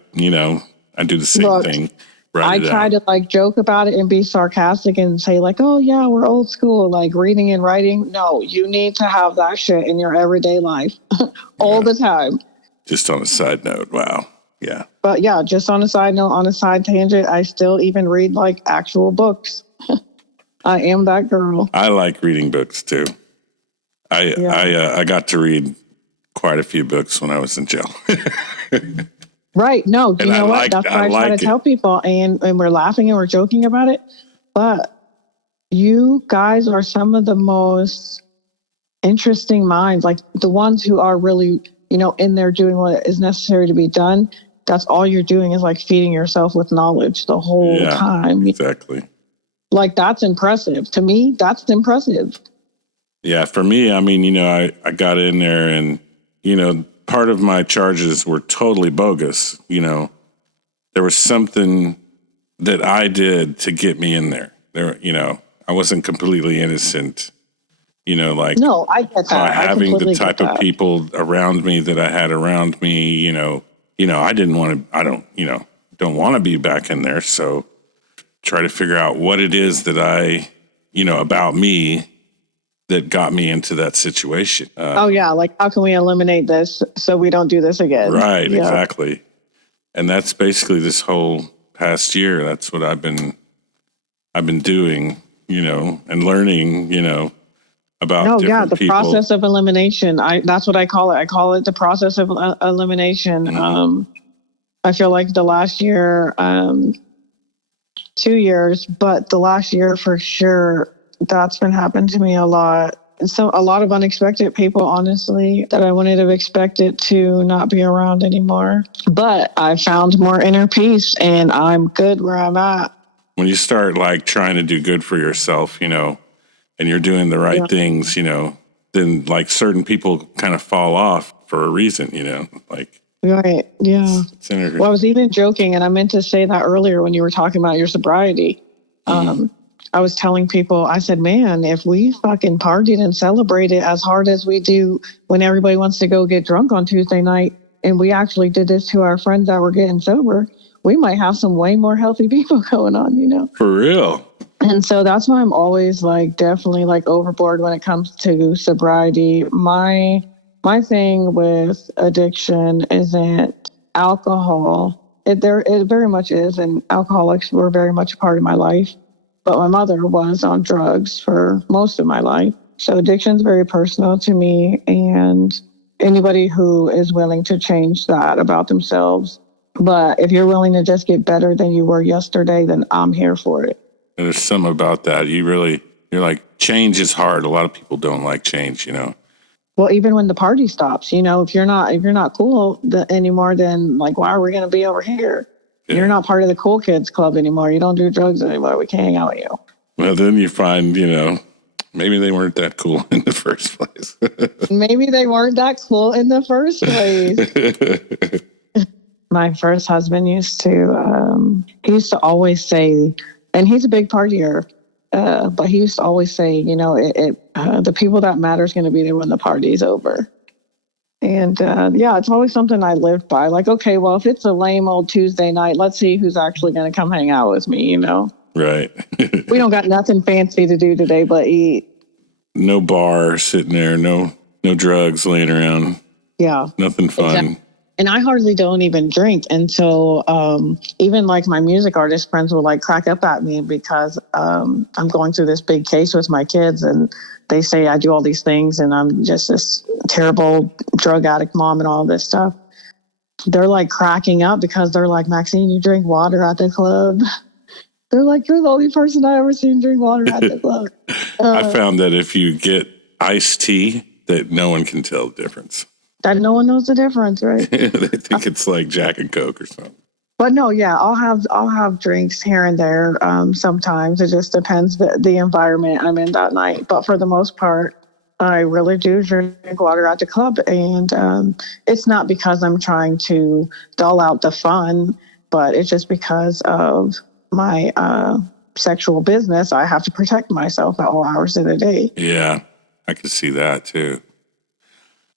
the same thing. I try to like joke about it and be sarcastic and say like, oh yeah, we're old school, like reading and writing. No, you need to have that shit in your everyday life all the time. Just on a side note. Wow. Yeah. But yeah, just on a side note, on a side tangent, I still even read like actual books. I am that girl. I like reading books too. I got to read quite a few books when I was in jail. Right. No, you know what? That's what I try to tell people, and we're laughing and we're joking about it. But you guys are some of the most interesting minds, like the ones who are really, in there doing what is necessary to be done. That's all you're doing is like feeding yourself with knowledge the whole time. Exactly. Like, that's impressive. To me, that's impressive. Yeah, for me, I got in there and, part of my charges were totally bogus. There was something that I did to get me in there. I wasn't completely innocent, No, I get that. By having the type of people around me that I had around me, I don't want to be back in there. So try to figure out what it is that about me that got me into that situation. Like, how can we eliminate this so we don't do this again? Right, yeah. Exactly. And that's basically this whole past year. That's what I've been doing. and learning, about No, yeah, different the people. process of elimination. That's what I call it. I call it the process of elimination. Mhm. I feel like the last year, 2 years, but the last year for sure, that's been happening to me a lot. So a lot of unexpected people, honestly, that I wouldn't have expected to not be around anymore. But I found more inner peace and I'm good where I'm at. When you start like trying to do good for yourself, and you're doing the right Yeah. things, then like certain people kind of fall off for a reason, like Right. Yeah. it's interesting. Well, I was even joking, and I meant to say that earlier when you were talking about your sobriety. I was telling people, I said, man, if we fucking partied and celebrated as hard as we do when everybody wants to go get drunk on Tuesday night, and we actually did this to our friends that were getting sober, we might have some way more healthy people going on, For real. And so that's why I'm always like definitely like overboard when it comes to sobriety. My thing with addiction isn't alcohol. It very much is, and alcoholics were very much a part of my life. But my mother was on drugs for most of my life. So addiction is very personal to me, and anybody who is willing to change that about themselves. But if you're willing to just get better than you were yesterday, then I'm here for it. And there's something about that. You're like, change is hard. A lot of people don't like change, Well, even when the party stops, if you're not cool anymore, then like, why are we going to be over here? Yeah. You're not part of the cool kids club anymore. You don't do drugs anymore. We can't hang out with you. Well, then you find, maybe they weren't that cool in the first place. Maybe they weren't that cool in the first place. My first husband used to always say, and he's a big partier, but he used to always say, the people that matter is going to be there when the party's over. And it's always something I lived by. Like, okay, well, if it's a lame old Tuesday night, let's see who's actually going to come hang out with me, Right. We don't got nothing fancy to do today but eat. No bar sitting there, no drugs laying around. Yeah. Nothing fun. Exactly. And I hardly don't even drink. And so even like my music artist friends will like crack up at me because I'm going through this big case with my kids, and they say I do all these things and I'm just this terrible drug addict mom and all this stuff. They're like cracking up because they're like, Maxine, you drink water at the club. They're like, you're the only person I ever seen drink water at the club. I found that if you get iced tea, that no one can tell the difference. That no one knows the difference, right? They think it's like Jack and Coke or something. But no, yeah, I'll have drinks here and there. Sometimes it just depends the environment I'm in that night. But for the most part, I really do drink water at the club, and it's not because I'm trying to dull out the fun, but it's just because of my sexual business. I have to protect myself at all hours of the day. Yeah, I could see that too.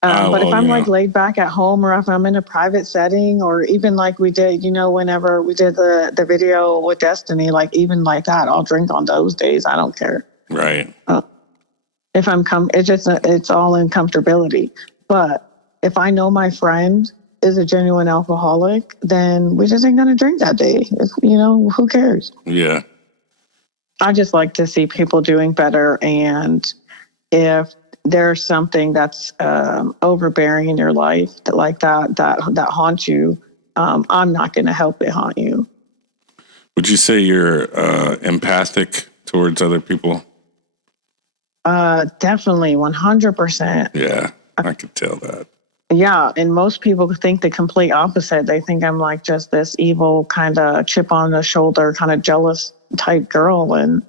But if I'm like laid back at home, or if I'm in a private setting, or even like we did, whenever we did the video with Destiny, like even like that, I'll drink on those days. I don't care. Right. If it's all in comfortability. But if I know my friend is a genuine alcoholic, then we just ain't going to drink that day. Who cares? Yeah. I just like to see people doing better. And if there's something that's overbearing in your life that haunts you, I'm not going to help it haunt you. Would you say you're empathic towards other people? Definitely, 100%. Yeah, I could tell that. Yeah, and most people think the complete opposite. They think I'm like just this evil kind of chip on the shoulder, kind of jealous type girl, and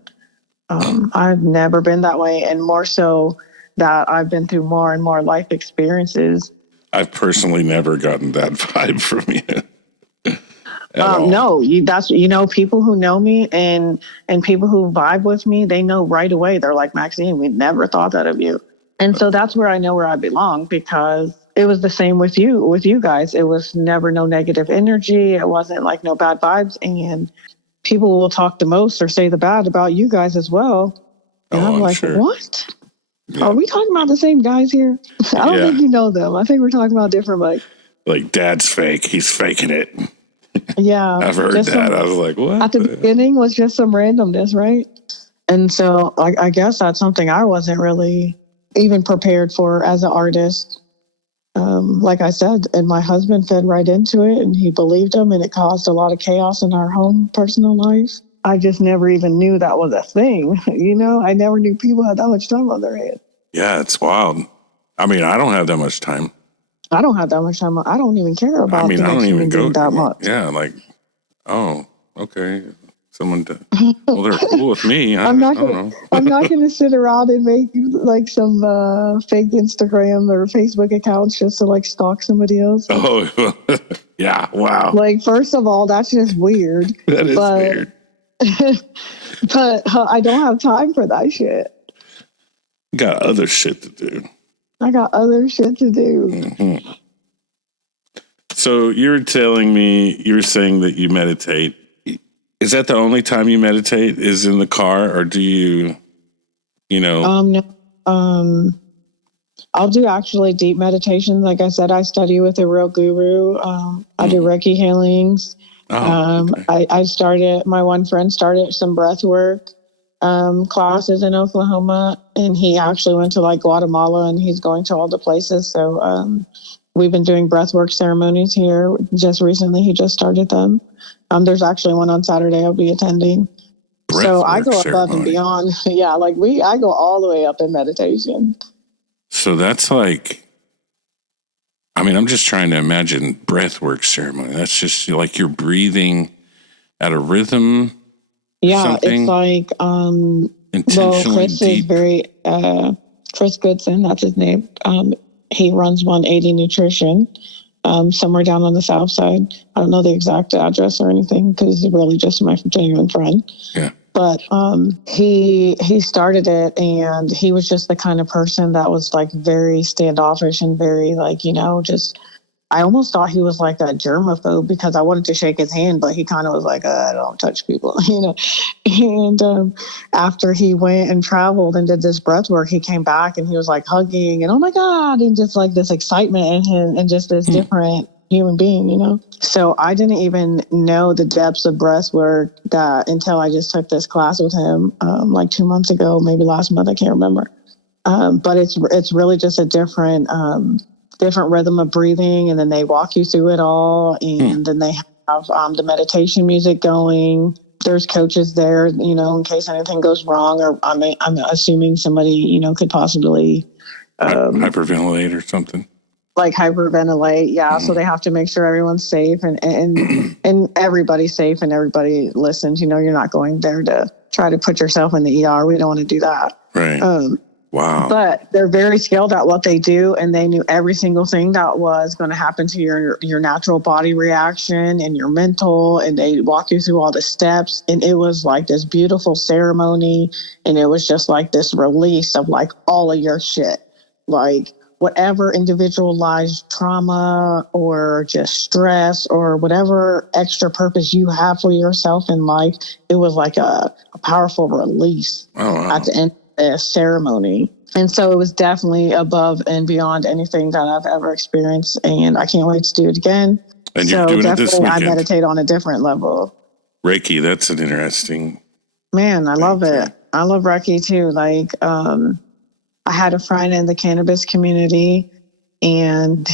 I've never been that way, and more so that I've been through more and more life experiences. I've personally never gotten that vibe from you. No, that's people who know me and people who vibe with me, they know right away. They're like, Maxine, we never thought that of you. And so that's where I know where I belong, because it was the same with you guys. It was never no negative energy. It wasn't like no bad vibes. And people will talk the most or say the bad about you guys as well. And I'm like, sure. What? Yeah. Are we talking about the same guys here? I don't think you know them. I think we're talking about different, like dad's fake. He's faking it. Yeah. I've heard that. I was like, what? At the beginning was just some randomness, right? And so I guess that's something I wasn't really even prepared for as an artist. Like I said, and my husband fed right into it and he believed him, and it caused a lot of chaos in our home personal life. I just never even knew that was a thing. I never knew people had that much time on their hands. Yeah, it's wild. I mean, I don't have that much time. I don't have that much time. I don't even care about the next human being that much. Yeah, like, oh, okay. Well, they're cool with me. I don't know. I'm not going to sit around and make like some fake Instagram or Facebook accounts just to like stalk somebody else. Oh, yeah. Wow. Like, first of all, that's just weird. That is weird. But I don't have time for that shit. Got other shit to do. I got other shit to do. Mm-hmm. So you were saying that you meditate. Is that the only time you meditate is in the car, or do you No. I'll do actually deep meditation. Like I said, I study with a real guru. I do Reiki healings. Okay. My one friend started some breath work classes in Oklahoma, and he actually went to like Guatemala, and he's going to all the places. So we've been doing breathwork ceremonies here. Just recently, he just started them. There's actually one on Saturday I'll be attending. So I go above and beyond. Yeah, I go all the way up in meditation. So that's like, I mean, I'm just trying to imagine breathwork ceremony. That's just like you're breathing at a rhythm. Yeah, it's like, Chris deep. is very, Chris Goodson, that's his name. He runs 180 Nutrition, somewhere down on the south side. I don't know the exact address or anything because he's really just my genuine friend. Yeah. But he started it, and he was just the kind of person that was like very standoffish and very like, just, I almost thought he was like a germaphobe because I wanted to shake his hand, but he kind of was like, I don't touch people, And after he went and traveled and did this breath work, he came back and he was like hugging and, oh my God, and just like this excitement in him and just this different human being, So I didn't even know the depths of breath work until I just took this class with him like 2 months ago, maybe last month, I can't remember. But it's really just a different rhythm of breathing, and then they walk you through it all, and then they have the meditation music going. There's coaches there, in case anything goes wrong, or I'm assuming somebody, could possibly hyperventilate or something. Like hyperventilate, yeah. So they have to make sure everyone's safe and everybody's safe and everybody listens. You're not going there to try to put yourself in the ER. We don't want to do that. Right. Wow. But they're very skilled at what they do, and they knew every single thing that was going to happen to your natural body reaction and your mental, and they walk you through all the steps. And it was like this beautiful ceremony, and it was just like this release of like all of your shit, like whatever individualized trauma or just stress or whatever extra purpose you have for yourself in life. It was like a powerful release at the end of the ceremony. And so it was definitely above and beyond anything that I've ever experienced. And I can't wait to do it again. And you're doing it this weekend. I meditate on a different level. Reiki, that's an interesting. Man, I love it. I love Reiki too. Like, I had a friend in the cannabis community, and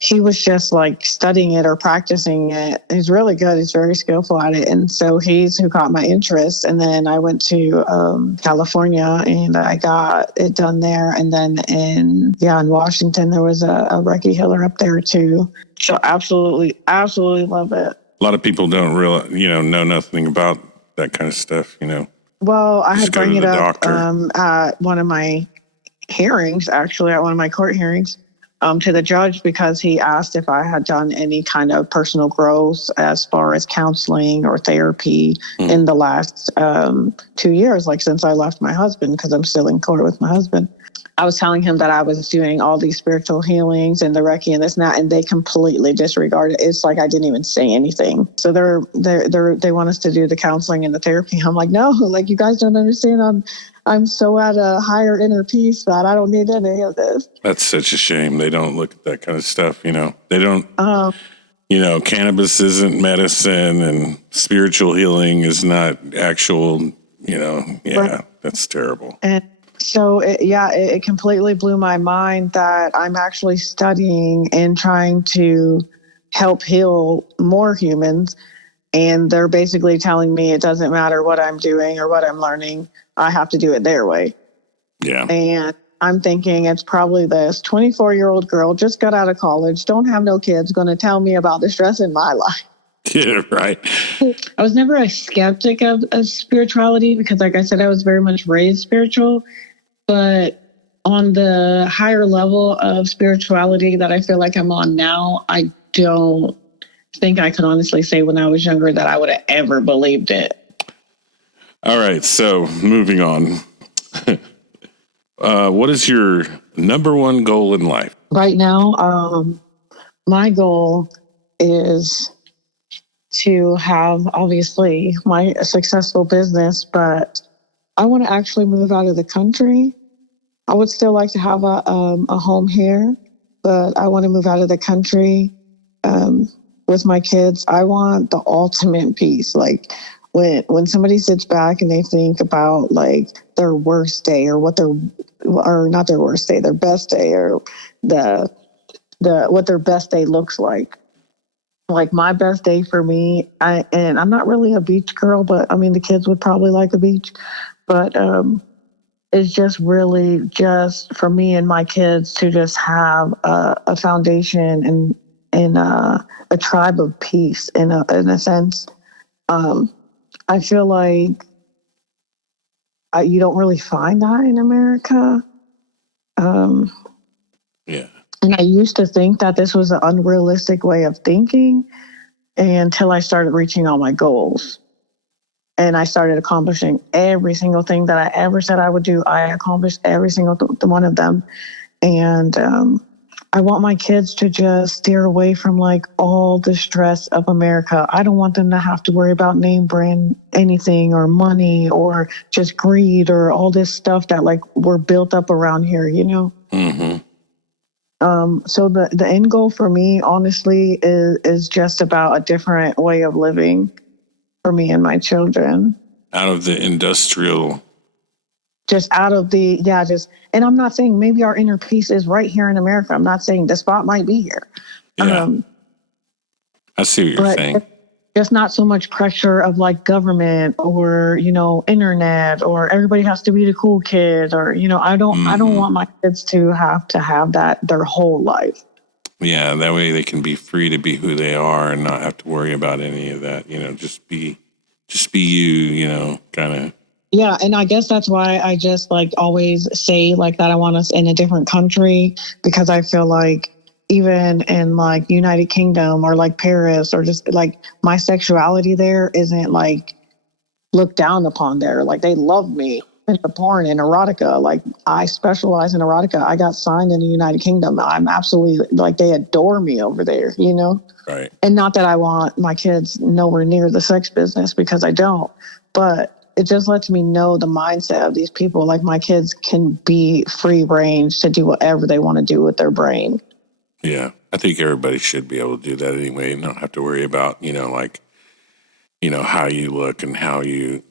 he was just like studying it or practicing it. He's really good. He's very skillful at it. And so he's who caught my interest. And then I went to California and I got it done there. And then in Washington, there was a Reiki healer up there too. So absolutely love it. A lot of people don't realize, know nothing about that kind of stuff, Well, I had bring it up at one of my hearings, actually, at one of my court hearings, to the judge, because he asked if I had done any kind of personal growth as far as counseling or therapy in the last 2 years, like since I left my husband, because I'm still in court with my husband. I was telling him that I was doing all these spiritual healings and the Reiki and this and that, and they completely disregarded it. It's like I didn't even say anything. So they want us to do the counseling and the therapy. I'm like, no, like you guys don't understand. I'm so at a higher inner peace that I don't need any of this. That's such a shame. They don't look at that kind of stuff. They don't. Cannabis isn't medicine, and spiritual healing is not actual That's terrible. And so, it completely blew my mind that I'm actually studying and trying to help heal more humans. And they're basically telling me it doesn't matter what I'm doing or what I'm learning. I have to do it their way. Yeah. And I'm thinking it's probably this 24-year-old girl, just got out of college, don't have no kids, going to tell me about the stress in my life. Yeah, right. I was never a skeptic of spirituality because, like I said, I was very much raised spiritual. But on the higher level of spirituality that I feel like I'm on now, I don't think I could honestly say when I was younger that I would have ever believed it. All right. So moving on. What is your number one goal in life? Right now, my goal is to have, obviously, my successful business, but I want to actually move out of the country. I would still like to have a home here, but I want to move out of the country with my kids. I want the ultimate peace. Like when somebody sits back and they think about like their worst day or or not their worst day, their best day, or the what their best day looks like. Like my best day for me, and I'm not really a beach girl, but I mean the kids would probably like the beach, but it's just really just for me and my kids to just have a foundation and a tribe of peace in a sense. I feel like you don't really find that in America. Yeah. And I used to think that this was an unrealistic way of thinking until I started reaching all my goals. And I started accomplishing every single thing that I ever said I would do. I accomplished every single one of them. And I want my kids to just steer away from like all the stress of America. I don't want them to have to worry about name brand anything or money or just greed or all this stuff that like we're built up around here, you know? Mm-hmm. So the end goal for me, honestly, is just about a different way of living for me and my children. Out of the industrial. Just out of the, and I'm not saying maybe our inner peace is right here in America. I'm not saying the spot might be here. Yeah. I see what you're saying. Just not so much pressure of like government or, internet or everybody has to be the cool kid or, I don't want my kids to have that their whole life. Yeah. That way they can be free to be who they are and not have to worry about any of that, just be you, kind of. Yeah. And I guess that's why I just like always say like that I want us in a different country, because I feel like even in like United Kingdom or like Paris or just like my sexuality there isn't like looked down upon there. Like they love me in the porn and erotica. Like I specialize in erotica. I got signed in the United Kingdom. I'm absolutely like they adore me over there, Right. And not that I want my kids nowhere near the sex business because I don't, but it just lets me know the mindset of these people. Like my kids can be free range to do whatever they want to do with their brain. Yeah. I think everybody should be able to do that anyway and not have to worry about, how you look and how you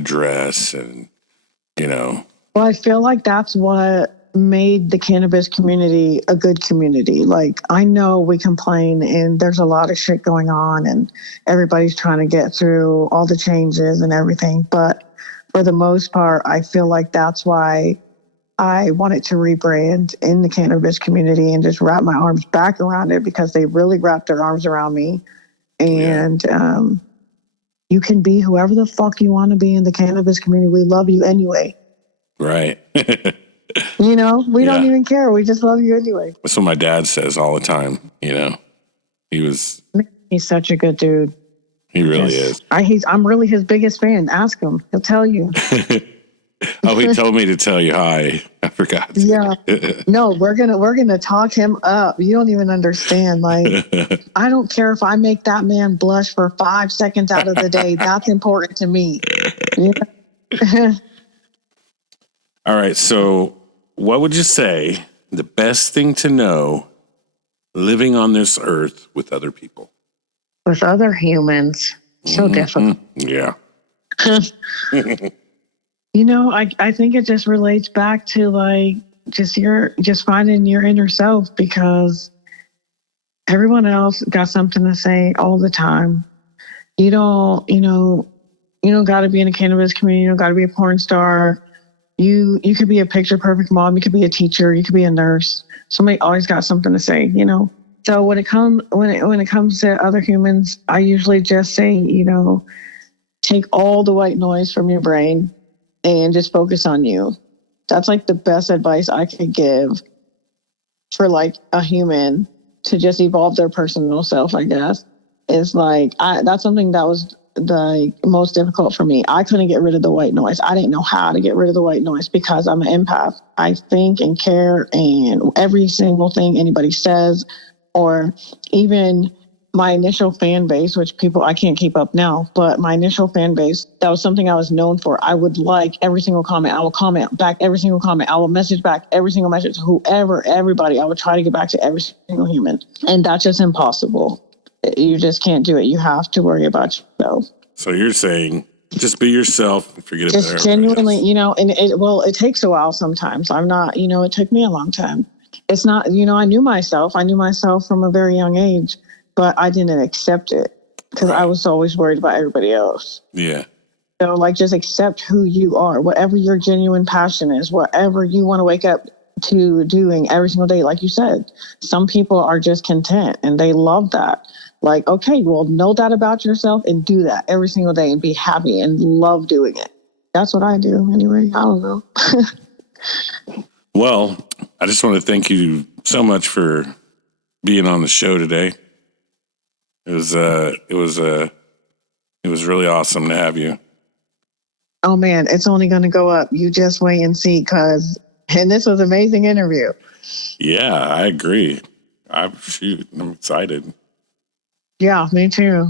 dress and, Well, I feel like that's what made the cannabis community a good community. Like I know we complain and there's a lot of shit going on and everybody's trying to get through all the changes and everything. But for the most part, I feel like that's why I wanted to rebrand in the cannabis community and just wrap my arms back around it, because they really wrapped their arms around me. And you can be whoever the fuck you want to be in the cannabis community. We love you anyway. Right. We don't even care. We just love you anyway. That's what my dad says all the time. He's such a good dude. He really is. I'm really his biggest fan. Ask him. He'll tell you. Oh, he told me to tell you hi. I forgot. Yeah. No, we're gonna talk him up. You don't even understand. Like, I don't care if I make that man blush for 5 seconds out of the day. That's important to me. Yeah. All right. So, what would you say the best thing to know living on this earth with other people? With other humans. So difficult. Yeah. I think it just relates back to like just finding your inner self, because everyone else got something to say all the time. You don't got to be in a cannabis community. You don't got to be a porn star. You could be a picture perfect mom. You could be a teacher. You could be a nurse. Somebody always got something to say. So when it comes to other humans, I usually just say, take all the white noise from your brain and just focus on you. That's like the best advice I could give for like a human to just evolve their personal self, I guess. Is like that's something that was the most difficult for me. I couldn't get rid of the white noise. I didn't know how to get rid of the white noise because I'm an empath. I think and care, and every single thing anybody says, or even my initial fan base, which people I can't keep up now, but my initial fan base, that was something I was known for. I would like every single comment. I will comment back every single comment. I will message back every single message. Whoever, everybody, I would try to get back to every single human. And that's just impossible. You just can't do it. You have to worry about yourself. So you're saying just be yourself and forget about it. Just genuinely, and it takes a while sometimes. I'm not, it took me a long time. It's not, I knew myself. I knew myself from a very young age, but I didn't accept it because I was always worried about everybody else. Yeah. So like, just accept who you are, whatever your genuine passion is, whatever you want to wake up to doing every single day. Like you said, some people are just content and they love that. Like, okay, well, know that about yourself and do that every single day and be happy and love doing it. That's what I do anyway. I don't know. Well, I just want to thank you so much for being on the show today. It was really awesome to have you. Oh man, it's only going to go up. You just wait and see, and this was an amazing interview. Yeah, I agree. I'm excited. Yeah, me too.